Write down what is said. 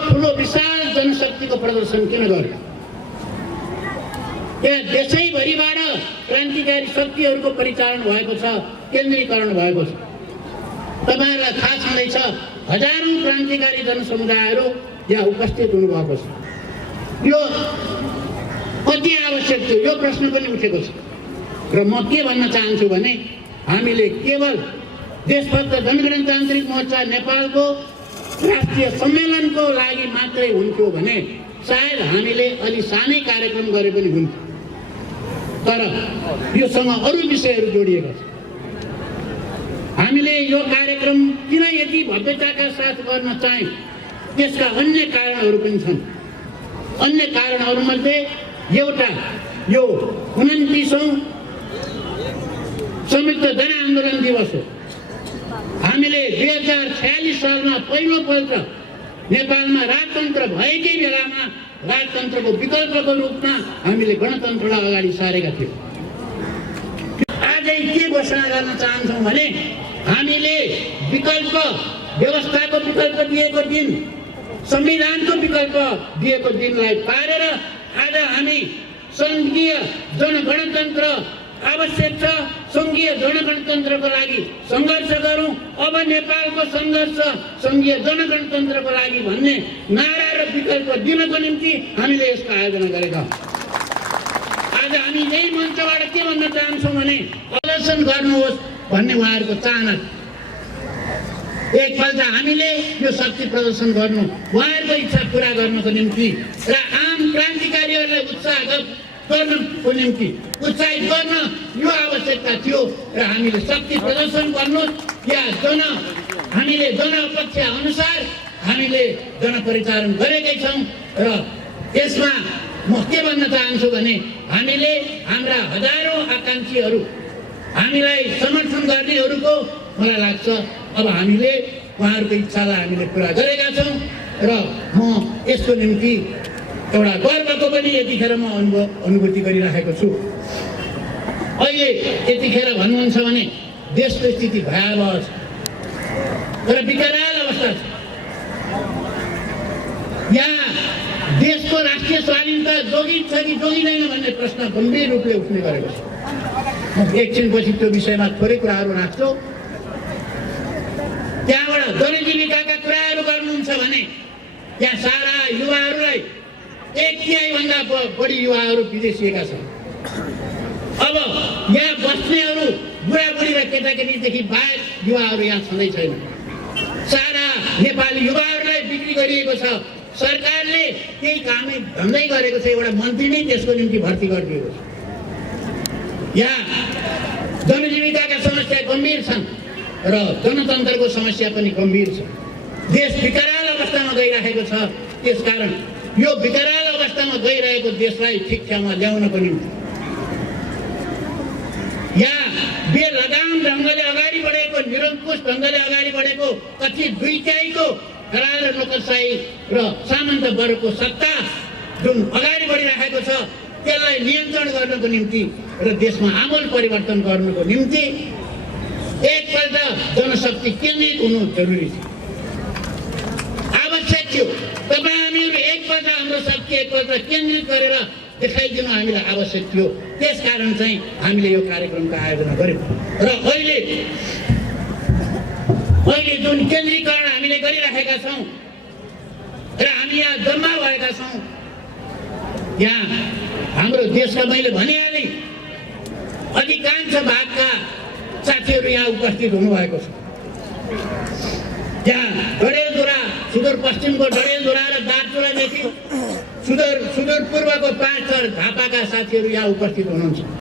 ठुलो विशाल जनशक्तिको प्रदर्शन किन गर्यो? यहाँ देशैभरिबाट क्रान्तिकारी शक्तिहरूको परिचालन भएको छ, केन्द्रीकरण भएको छ। तपाईहरुलाई थाहा छँदैछ, हजारौं क्रान्तिकारी जनसमुदायहरू यहाँ उपस्थित हुनुभएको छ। यो कति आवश्यक थियो यो प्रश्न पनि उठेको छ। र म के भन्न चाहन्छु भने हामीले केवल देशभक्त जनगणतान्त्रिक मोर्चा नेपालको राष्ट्रिय सम्मेलनको लागि मात्रै हुन्थ्यो भने सायद हामीले अलि सानै कार्यक्रम गरे पनि हुन्थ्यो। तर योसँग अरू विषयहरू जोडिएका छन्। हामीले यो कार्यक्रम किन यति भव्यताका साथ गर्न चाह्यौं त्यसका अन्य कारणहरू पनि छन्। अन्य कारणहरूमध्ये एउटा यो 29औं संयुक्त जनआन्दोलन दिवस हो। हामीले 2046 सालमा पहिलोपल्ट नेपालमा राजतन्त्र भएकै बेलामा राजतन्त्रको विकल्पको रूपमा हामीले गणतन्त्रलाई अगाडि सारेका थियौँ। आजै के घोषणा गर्न चाहन्छौँ भने हामीले विकल्प व्यवस्थाको विकल्प दिएको दिन, संविधानको विकल्प दिएको दिनलाई पारेर आज हामी संघीय जनगणतन्त्र आवश्यक छ, संघीय जनगणतन्त्रको लागि सङ्घर्ष गरौँ। अब नेपालको सङ्घर्ष संघीय जनगणतन्त्रको लागि भन्ने नारा र विकल्प दिनको निम्ति हामीले यसको आयोजना गरेका। आज हामी यही मञ्चबाट के भन्न चाहन्छौँ भने प्रदर्शन गर्नुहोस् भन्ने उहाँहरूको चाहना। एकपल्ट हामीले यो शक्ति प्रदर्शन गर्नु, उहाँहरूको इच्छा पूरा गर्नको निम्ति र आम क्रान्तिकारीहरूलाई उत्साहित गर्नको निम्ति उत्साहित गर्न यो आवश्यकता थियो। र हामीले शक्ति प्रदर्शन गर्नु या हामीले जनअपेक्षा अनुसार हामीले जनपरिचालन गरेकै छौँ। र यसमा म के भन्न चाहन्छु भने हामीले हाम्रा हजारौं आकांक्षीहरू, हामीलाई समर्थन गर्नेहरूको मलाई लाग्छ अब हामीले उहाँहरूको इच्छालाई हामीले पुरा गरेका छौँ। र म यसको निम्ति एउटा गर्वको पनि यतिखेर म अनुभूति गरिरहेको छु। अहिले यतिखेर भन्नुहुन्छ भने देशको स्थिति भयावह छ र विकराल अवस्था छ। यहाँ देशको राष्ट्रिय स्वाधीनता जोगिन्छ कि जोगिँदैन भन्ने प्रश्न गम्भीर रूपले उठ्ने गरेको छ। म एकछिनपछि त्यो विषयमा थोरै कुराहरू राख्छु। त्यहाँबाट जनजीविकाका कुराहरू गर्नुहुन्छ भने यहाँ सारा युवाहरूलाई 1/3 भन्दा बढी युवाहरू विदेशिएका छन्। अब यहाँ बस्नेहरू बुढाबुढी र केटाकेटीदेखि बाहेक युवाहरू यहाँ छँदै छैन। सारा नेपाली युवाहरूलाई बिक्री गरिएको छ। सरकारले केही कामै धन्दै गरेको छ, एउटा मन्त्री नै त्यसको निम्ति भर्ती गरिदिएको छ। यहाँ जनजीविकाका समस्या गम्भीर छन् र जनतन्त्रको समस्या पनि गम्भीर छ। देश विकराल अवस्थामा गइरहेको छ। त्यसकारण यो विकराल अवस्थामा गइरहेको देशलाई ठिक ठाउँमा ल्याउनको निम्ति यहाँ बेलगाम ढङ्गले अगाडि बढेको, निरङ्कुश ढङ्गले अगाडि बढेको कति दुईटाइको दलाल र नोकरशाही र सामन्त वर्गको सत्ता जुन अगाडि बढिरहेको छ त्यसलाई नियन्त्रण गर्नको निम्ति र देशमा आमूल परिवर्तन गर्नको निम्ति एकपल्ट जनशक्ति केन्द्रित हुनु जरुरी छ, आवश्यक थियो। तपाईँ हामीहरू एकपल्ट हाम्रो शक्ति एकपल्ट केन्द्रित गरेर देखाइदिनु हामीलाई आवश्यक थियो। त्यसकारण चाहिँ हामीले यो कार्यक्रमको आयोजना गर्यौँ। र अहिले जुन केन्द्रीकरण हामीले गरिरहेका छौँ र हामी यहाँ जम्मा भएका छौँ, यहाँ हाम्रो देशका मैले भनिहालेँ अधिकांश भागका साथीहरू यहाँ उपस्थित हुनुभएको छ। यहाँ डडेलधुरा, सुदूरपश्चिमको डडेलधुरा र दार्चुलादेखि सुदूर पूर्वको 5 झापाका साथीहरू यहाँ उपस्थित हुनुहुन्छ।